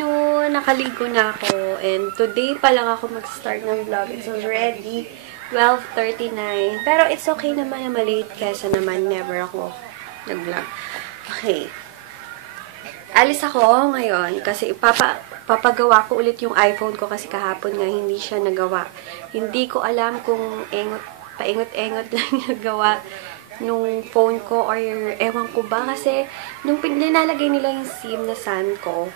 afternoon! Nakaligo na ako. And today pa lang ako mag-start ng vlog. It's already 12:39. Pero it's okay naman na malate kesa naman never ako nag-vlog. Okay. Alis ako ngayon kasi papagawa ko ulit yung iPhone ko kasi kahapon nga hindi siya nagawa. Hindi ko alam kung paingot-engot lang yung nagawa nung phone ko or ewan ko ba kasi nung nilalagay nila yung SIM na SAN ko,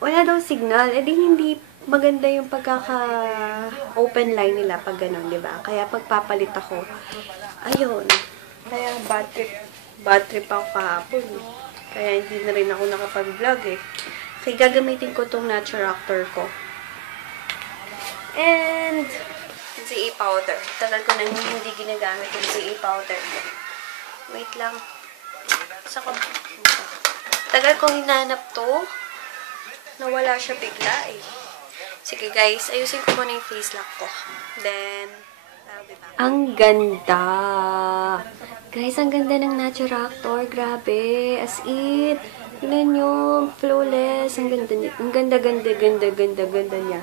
wala daw signal. Eh di hindi maganda yung pagkaka-open line nila pag ganun, di ba? Kaya pagpapalit ako, ayun. Kaya bad trip ako kahapon. Kaya hindi na rin ako nakapag-vlog eh. Kaya gagamitin ko tong Naturactor ko. And ZA powder. Tagal ko nang hindi ginagamit yung ZA powder ko. Wait lang. Tagal kong hinanap to. Nawala siya bigla eh. Sige guys, ayusin ko muna yung face lock ko. Then, I'll be back. Ang ganda! Guys, ang ganda ng Naturactor. Grabe. As in, tignan nyo. Flawless. Ang ganda niya. Ang ganda niya.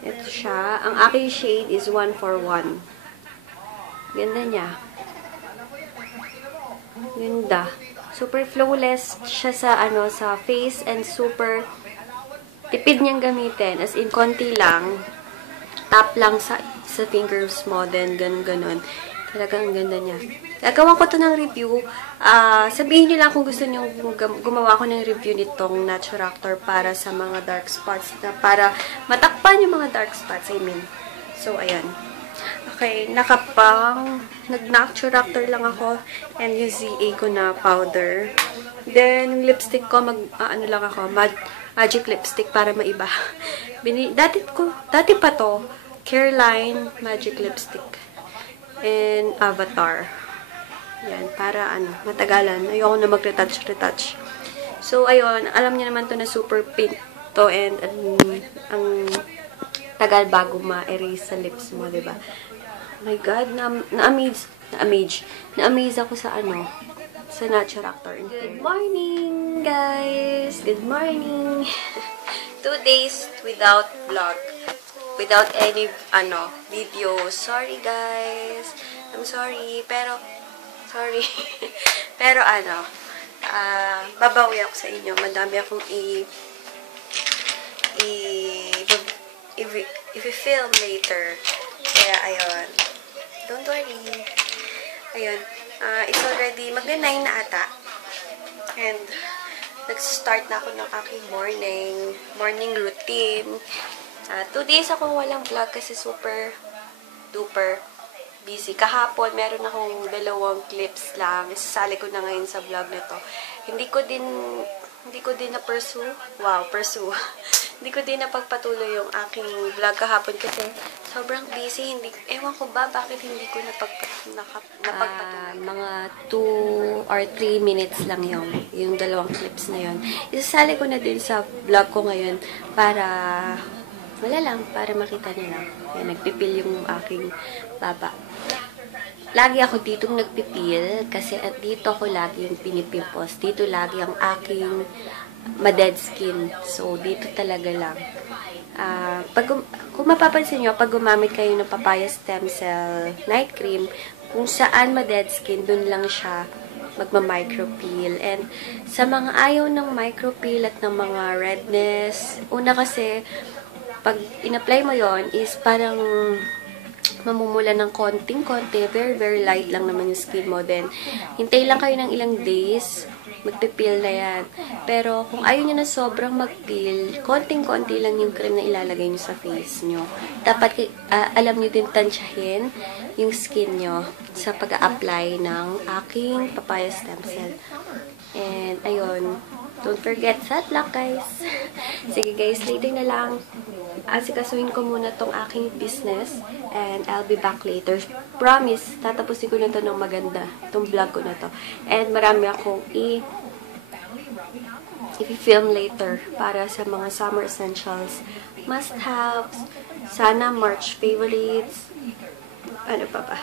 Ito siya. Ang aking shade is 141. Ganda niya. Ganda. Super flawless siya sa sa face and super tipid niyang gamitin. As in, konti lang. Tap lang sa fingers mo. Then, ganun. Talagang ganda niya. Gagawa ko to ng review. Sabihin niyo lang kung gusto niyo gumawa ko ng review nitong Naturactor para sa mga dark spots. Para matakpan yung mga dark spots, I mean. So, ayan. Okay, nag-Naturactor lang ako. And yung ZA ko na powder. Then, yung lipstick ko, lang ako, magic lipstick para maiba. Dati pa to, Careline magic lipstick. And Avatar. Yan, para matagalan. Ayoko na mag-retouch. So, ayun, alam niyo naman to na super pink to and ang tagal bago ma-erase sa lips mo, diba? Oh my God, na-amaze ako sa sa Naturactor. Good morning, guys! Good morning! 2 days without vlog. Without any, video. Sorry, guys. I'm sorry. Pero, babawi ako sa inyo. Madami akong i-film later. Kaya, ayun. Don't worry. Ayun. It's already, magna-9 na ata. And, nag-start na ako ng aking morning routine. 2 days ako walang vlog kasi super duper busy. Kahapon, meron akong 2 clips lang. Isasali ko na ngayon sa vlog na to. Hindi ko din na-pursue. Pursue. Hindi ko din napagpatuloy yung aking vlog kahapon kasi sobrang busy. Ewan ko ba bakit hindi ko napagpatuloy. Mga 2 or 3 minutes lang yung 2 clips na yon. Isasali ko na din sa vlog ko ngayon para para makita nyo lang. Yan, nagpipil yung aking baba. Lagi ako ditong nagpipil kasi at dito ako lagi yung pinipimpos. Dito lagi ang aking ma-dead skin. So, dito talaga lang. Kung mapapansin nyo, pag gumamit kayo ng papaya stem cell night cream, kung saan ma-dead skin, dun lang siya magma-micropeel. And sa mga ayaw ng micropeel at ng mga redness, una kasi, pag in-apply mo yon is parang mamumula ng konting-konti. Very, very light lang naman yung skin mo. Then, hintay lang kayo ng ilang days, magpipil na yan. Pero, kung ayaw nyo na sobrang magpil, konting-konti lang yung cream na ilalagay nyo sa face nyo. Dapat, alam nyo din tansyahin yung skin nyo sa pag-a-apply ng aking papaya stem cell. And, ayun. Don't forget sunblock, guys. Sige, guys. Later na lang. Asikasuhin ko muna tong aking business and I'll be back later. Promise, tatapusin ko na to ng maganda. Itong vlog ko na to. And marami akong i-film later para sa mga summer essentials. Must-haves. Sana March favorites. Ano pa ba?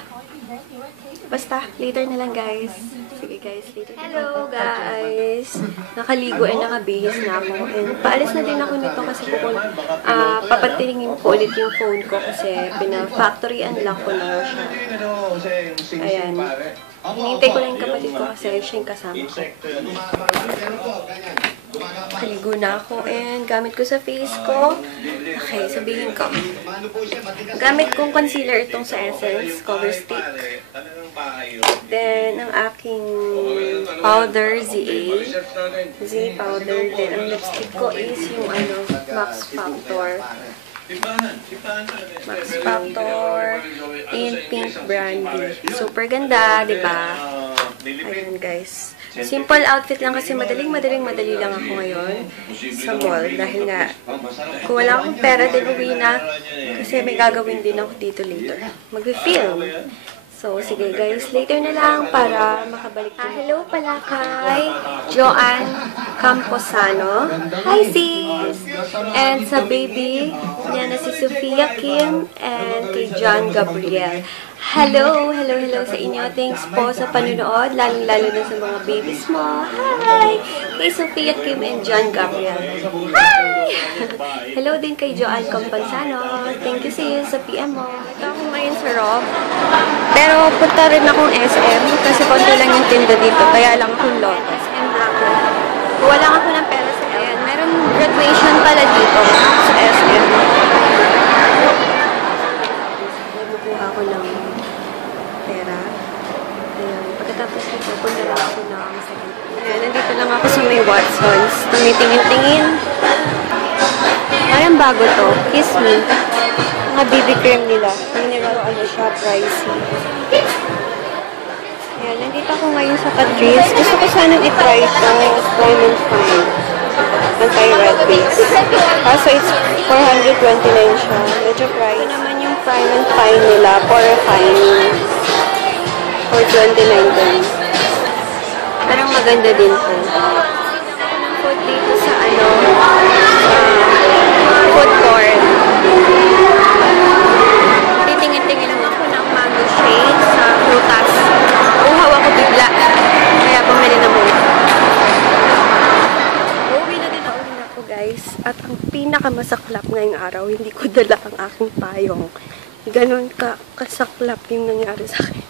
Basta, later na lang guys. Sige guys. guys, later. Hello guys! Nakaligo and nakabihis na ako. And paalis na din ako nito kasi papatingin ko ulit yung phone ko kasi pina-factory unlock ko na siya. Ayan. Hinihintay ko lang yung kapatid ko kasi siya yung kasama ko. Nakaligo na ako and gamit ko sa face ko. Okay, sabihin ko. Gamit kong concealer itong sa Essence Cover Stick. Then, ang aking powder, ZA. ZA powder. Then, ang lipstick ko is yung Max Factor. Max Factor in Pink Brandy. Super ganda, diba? Ayun, guys. Simple outfit lang kasi madali lang ako ngayon sa mall. Dahil nga, kung wala akong pera, din uwi na. Kasi may gagawin din ako dito later. Mag-film. So, sige guys, later na lang para makabalik din. Hello pala kay Joanne Camposano. Hi sis! And sa baby niya na si Sophia Kim and kay John Gabriel. Hello sa inyo. Thanks po sa panunood, lalong-lalo na sa mga babies mo. Hi! Kay Sophia Kim and John Gabriel. Hi! Hello din kay Joanne Camposano. Thank you sis sa PM mo. Ito ako ngayon sa Rob. Pero punta rin akong SM kasi konti lang yung tinda dito. Kaya lang akong Lotus and ako. Kuha lang ako ng pera sa SM. Meron graduation pala dito sa SM. Nakuha ko ng pera. Ayan. Pagkatapos nito, punta lang ako na sa dito. Ayan, nandito lang ako sa may Watsons. Tumitingin-tingin. Parang bago to. Kiss Me. Mga BB cream nila. Mineral siya, pricey. Ayan, nandito ako ngayon sa Patrice. Gusto ko sanang itry ito. Prime and Fine. Anti-red base. Kaso it's 429 siya. Medyo price. Ito naman yung Prime and Fine nila. For refining. 429 din. Parang maganda din po. Food dito sa food court. Titingin-tingin lang ako ng mango shake sa prutas. Uhaw ako bigla. Kaya bumili na muna. Uwi na ako guys. At ang pinakamasaklap ngayong araw, hindi ko dala ang aking payong. Ganon kasaklap yung nangyari sa akin.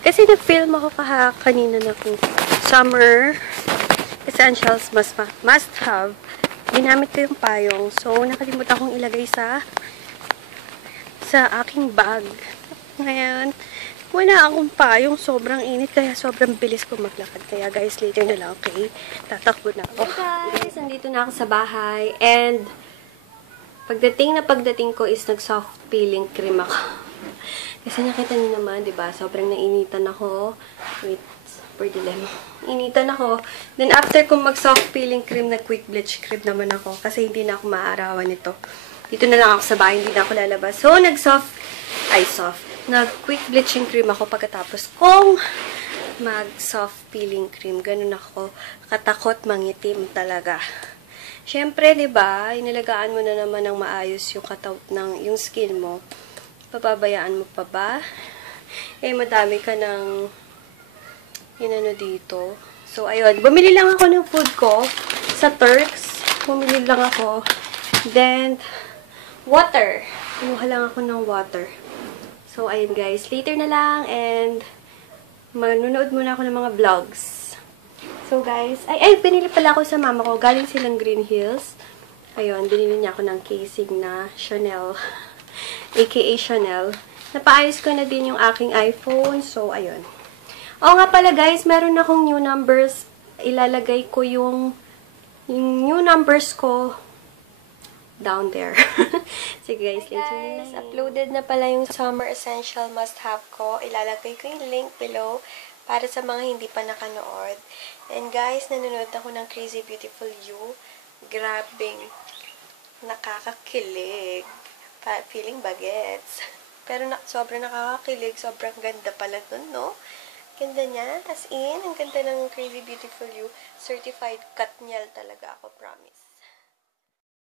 Kasi nag-film ako kanina na kung summer essentials must have. Ginamit ko yung payong. So, nakalimutan kong ilagay sa aking bag. Ngayon, wala akong payong. Sobrang init. Kaya sobrang bilis ko maglakad. Kaya guys, later na lang. Okay? Tatakbo na ako. Hey guys, nandito na ako sa bahay. And, pagdating ko is nag-soft peeling cream ako. Kasi nakita niyo naman, diba? Sobrang nainitan ako. Wait. Initan ako. Then, after kong mag-soft peeling cream na quick bleach cream naman ako. Kasi hindi na ako maaarawan nito. Dito na lang ako sa bahay. Hindi na ako lalabas. So, nag-quick bleaching cream ako pagkatapos kong mag-soft peeling cream. Ganun ako. Katakot mangitim talaga. Siyempre, diba? Inalagaan mo na naman ng maayos yung skin mo. Papabayaan mo pa ba? Madami ka ng dito. So, ayun. Bumili lang ako ng food ko sa Turks. Bumili lang ako. Then, water. Kumuha lang ako ng water. So, ayun guys. Later na lang and manunood muna ako ng mga vlogs. So, guys. Pinili pala ako sa mama ko. Galing silang Green Hills. Ayun. Binili niya ako ng casing na Chanel. AKA Chanel. Napaayos ko na din yung aking iPhone. So, ayun. Oo nga pala guys, meron akong new numbers. Ilalagay ko yung new numbers ko down there. Sige guys, later na. Uploaded na pala yung Summer Essential Must Have ko. Ilalagay ko yung link below para sa mga hindi pa nakanood. And guys, nanonood ako ng Crazy Beautiful You. Grabing nakakakilig. Feeling bagets. Pero sobrang nakakakilig. Sobrang ganda pala dun, no? Ganda niya. As in, ang ganda ng Crazy Beautiful You. Certified Katniel talaga ako, promise.